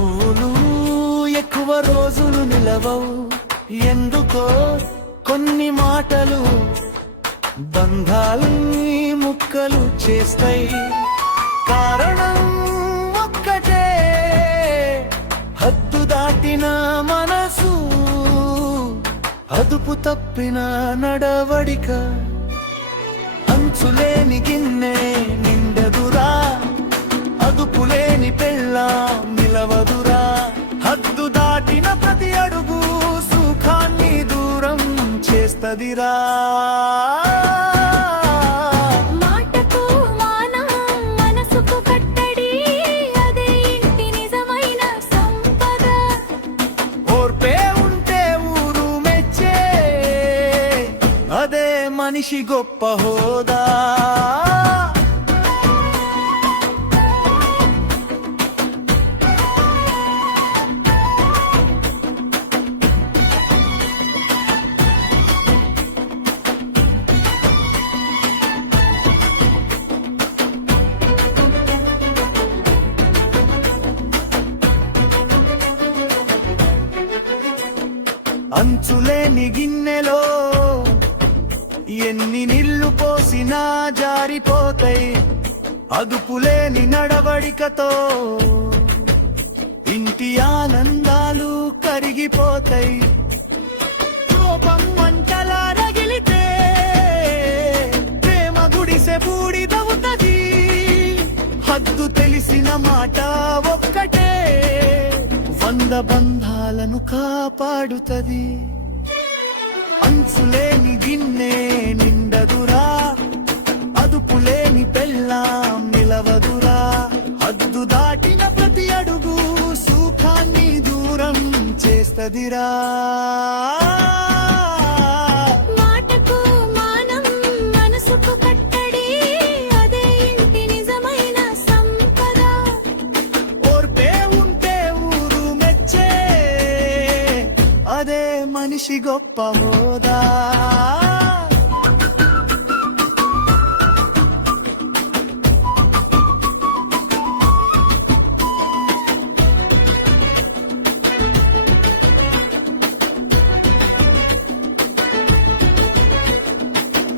నవ్వులు ఎక్కువ రోజులు నిలవవు, ఎందుకో కొన్ని మాటలు బంధాలని ముక్కలు చేస్తాయి. కారణం ఒక్కటే, హద్దు దాటిన మనసు, అదుపు తప్పిన నడవడిక. అంచులేని గిన్నె నిండదురా, అదుపులేని పెళ్ళాం నిలవదురా. హద్దు దాటిన ప్రతి అడుగు సుఖాన్ని దూరం చేస్తదిరా. మాటకు మానం, మనసుకు కట్టడి, అదే ఇంటి నిజమైన సంపద. ఓర్పే ఉంటే ఊరు మెచ్చే, అదే మనిషి గొప్ప హోదా. అంచులేని గిన్నెలో ఎన్ని నీళ్లు పోసినా జారిపోతాయి. అదుపులేని నడవడికతో ఇంటి ఆనందాలు కరిగిపోతాయి. కోపం మంటలా రగిలితే ప్రేమ గుడిసె బూడిదవుతది. హద్దు తెలిసిన మాట ఒక్కటే, 100 బంధాలను కాపాడుతది. అంచులేని గిన్నె నిండదురా, అదుపులేని పెళ్ళాం నిలవదురా. హద్దు దాటిన ప్రతి అడుగు సుఖాన్ని దూరం చేస్తదిరా. మాటకు మానం, మనసుకు కట్టడి, అదే ఇంటి నిజమైన సంపద. ఓర్పే ఉంటే ఊరు మెచ్చే, అదే మనిషి గొప్ప హోదా.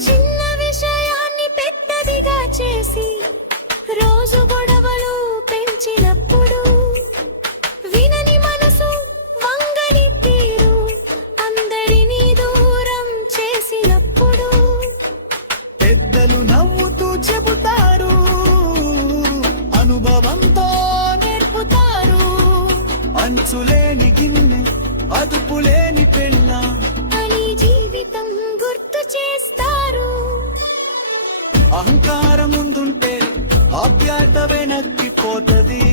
చిన్న విషయాన్ని పెద్దదిగా చేసి రోజు గొడవలు పెంచినప్పుడు, వినని మనసు, వంగని తీరు, అందరినీ దూరం చేసినప్పుడు, పెద్దలు నవ్వుతూ చెబుతారు, అనుభవంతో నేర్పుతారు. అంచులేని గిన్నె, అదుపులేని పెళ్ళ అని జీవితం గుర్తు చేస్తారు. అహంకారం ముందుంటే ఆప్యాయత వెనక్కిపోతది.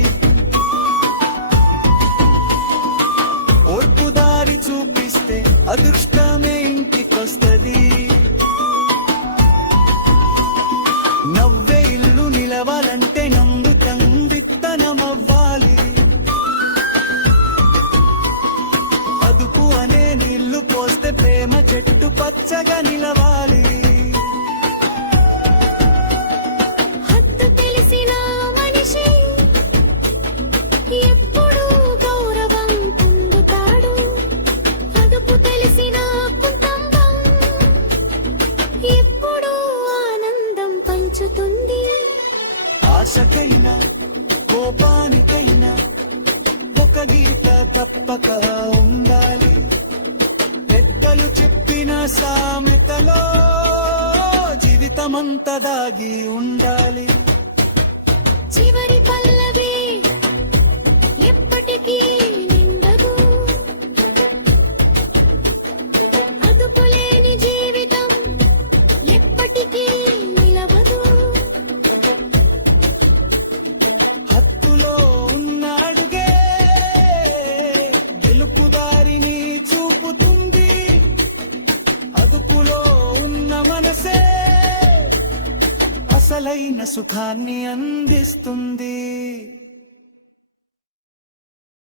ఓర్పు దారి చూపిస్తే అదృష్టమే ఇంటికొస్తది. నవ్వే ఇల్లు నిలవాలంటే నమ్ముతం విత్తనమవ్వాలి. అదుపు అనే నీళ్లు పోస్తే ప్రేమ చెట్టు పచ్చగా నిలవాలి. హద్దు తెలిసిన మనిషి ఎప్పుడూ గౌరవం పొందుతాడు. అదుపు తెలిసిన కుటుంబం ఎప్పుడూ ఆనందం పంచుతుంది. ఆశకైనా కోపానికైనా ఒక గీత తప్పక ఉండాలి. పెద్దలు చెప్పిన సామెతలో జీవితమంతా దాగి ఉండాలి. చివరి పల్లవి ఎప్పటికీ నిండదు. అదుపులేని జీవితం ఎప్పటికీ నిలవదు. హత్తులో ఉన్న అడుగే గెలుపు దారిని చూపుతుంది. అదుపులో ఉన్న మనసే అసలైన సుఖాన్ని అందిస్తుంది.